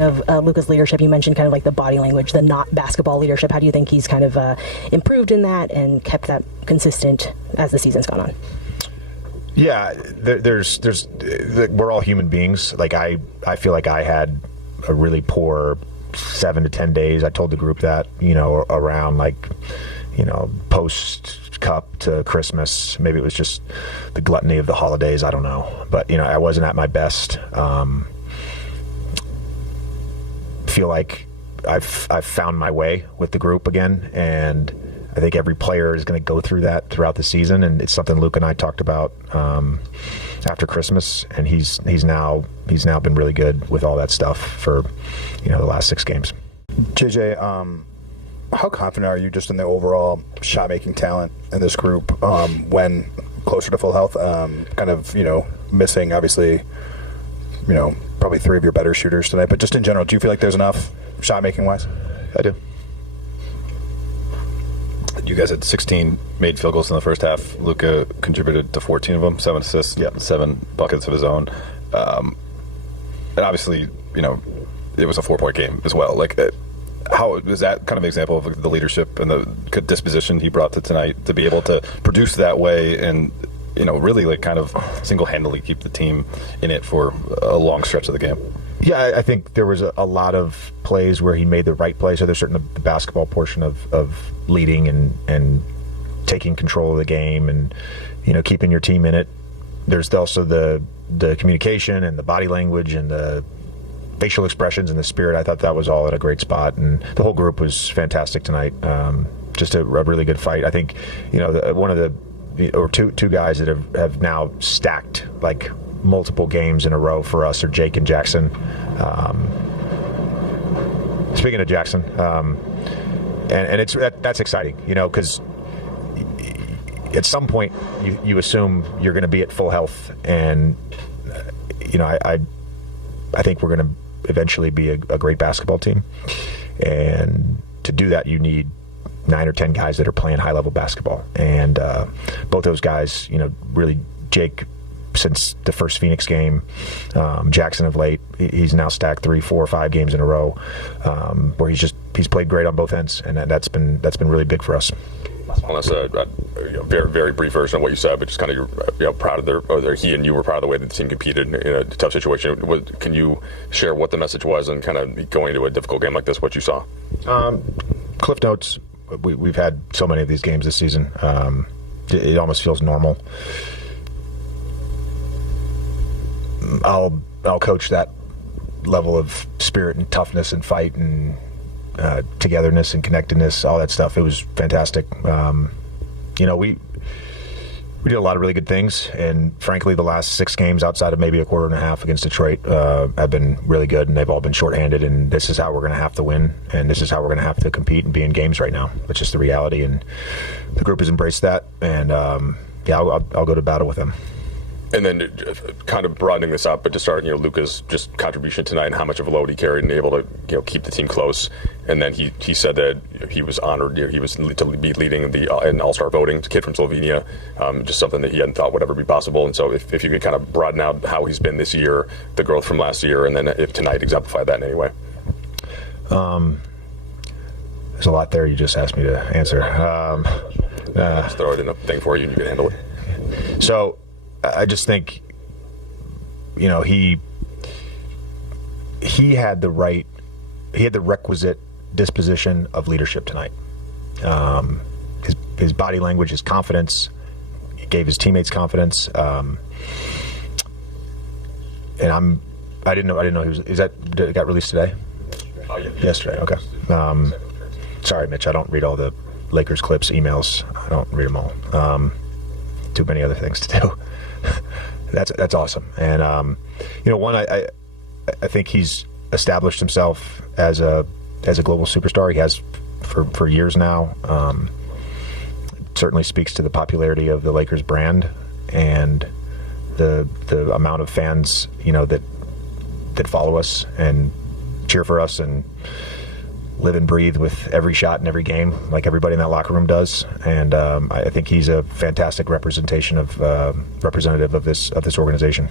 Of Luka's leadership, you mentioned kind of like the body language, the not basketball leadership. How do you think he's kind of improved in that and kept that consistent as the season's gone on? Yeah, we're all human beings. Like I feel like I had a really poor 7 to 10 days. I told the group that, around post Cup to Christmas. Maybe it was just the gluttony of the holidays. I don't know, but I wasn't at my best. Feel like I've found my way with the group again, and I think every player is going to go through that throughout the season, and it's something Luke and I talked about after Christmas, and he's now been really good with all that stuff for the last 6 games. JJ, how confident are you just in the overall shot making talent in this group when closer to full health? Missing obviously, probably 3 of your better shooters tonight, but just in general, do you feel like there's enough shot making wise? I do. You guys had 16 made field goals in the first half. Luka contributed to 14 of them, 7 assists, 7 buckets of his own. And obviously, it was a 4-point game as well. How is that kind of an example of the leadership and the disposition he brought to tonight to be able to produce that way and really kind of single-handedly keep the team in it for a long stretch of the game? Yeah, I think there was a lot of plays where he made the right play. So there's certainly the basketball portion of leading and taking control of the game and keeping your team in it. There's also the communication and the body language and the facial expressions and the spirit. I thought that was all at a great spot, and the whole group was fantastic tonight. Just a really good fight. I think one of the two guys that have now stacked like multiple games in a row for us are Jake and Jackson. Speaking of Jackson, and that's exciting, because at some point you assume you're going to be at full health, and I think we're going to eventually be a great basketball team, and to do that you need 9 or 10 guys that are playing high-level basketball. And both those guys, really, Jake, since the first Phoenix game, Jackson of late, he's now stacked 3, 4, 5 games in a row where he's played great on both ends, and that's been really big for us. Unless a very, very brief version of what you said, but just kind of proud of he and you were proud of the way that the team competed in a tough situation. Can you share what the message was and kind of going into a difficult game like this, what you saw? Cliff notes. We've had so many of these games this season. It almost feels normal. I'll coach that level of spirit and toughness and fight and togetherness and connectedness, all that stuff. It was fantastic. We did a lot of really good things, and frankly, the last 6 games outside of maybe a quarter and a half against Detroit have been really good, and they've all been shorthanded, and this is how we're going to have to win, and this is how we're going to have to compete and be in games right now. It's just the reality, and the group has embraced that, and I'll go to battle with them. And then kind of broadening this up, but to start, Luka's just contribution tonight and how much of a load he carried and able to keep the team close. And then he said that he was honored, he was to be leading in All-Star voting. It's a kid from Slovenia, just something that he hadn't thought would ever be possible. And so if you could kind of broaden out how he's been this year, the growth from last year, and then if tonight exemplified that in any way. There's a lot there you just asked me to answer. Just throw it in a thing for you and you can handle it. So I just think, he had the requisite disposition of leadership tonight. His body language, his confidence, he gave his teammates confidence. And I didn't know he was. It got released today? Yesterday. Okay. Sorry, Mitch. I don't read all the Lakers clips, emails. I don't read them all. Too many other things to do. That's awesome. And I think he's established himself as a global superstar. He has for years now. It certainly speaks to the popularity of the Lakers brand and the amount of fans that follow us and cheer for us and live and breathe with every shot in every game, like everybody in that locker room does. And I think he's a fantastic representative of this organization.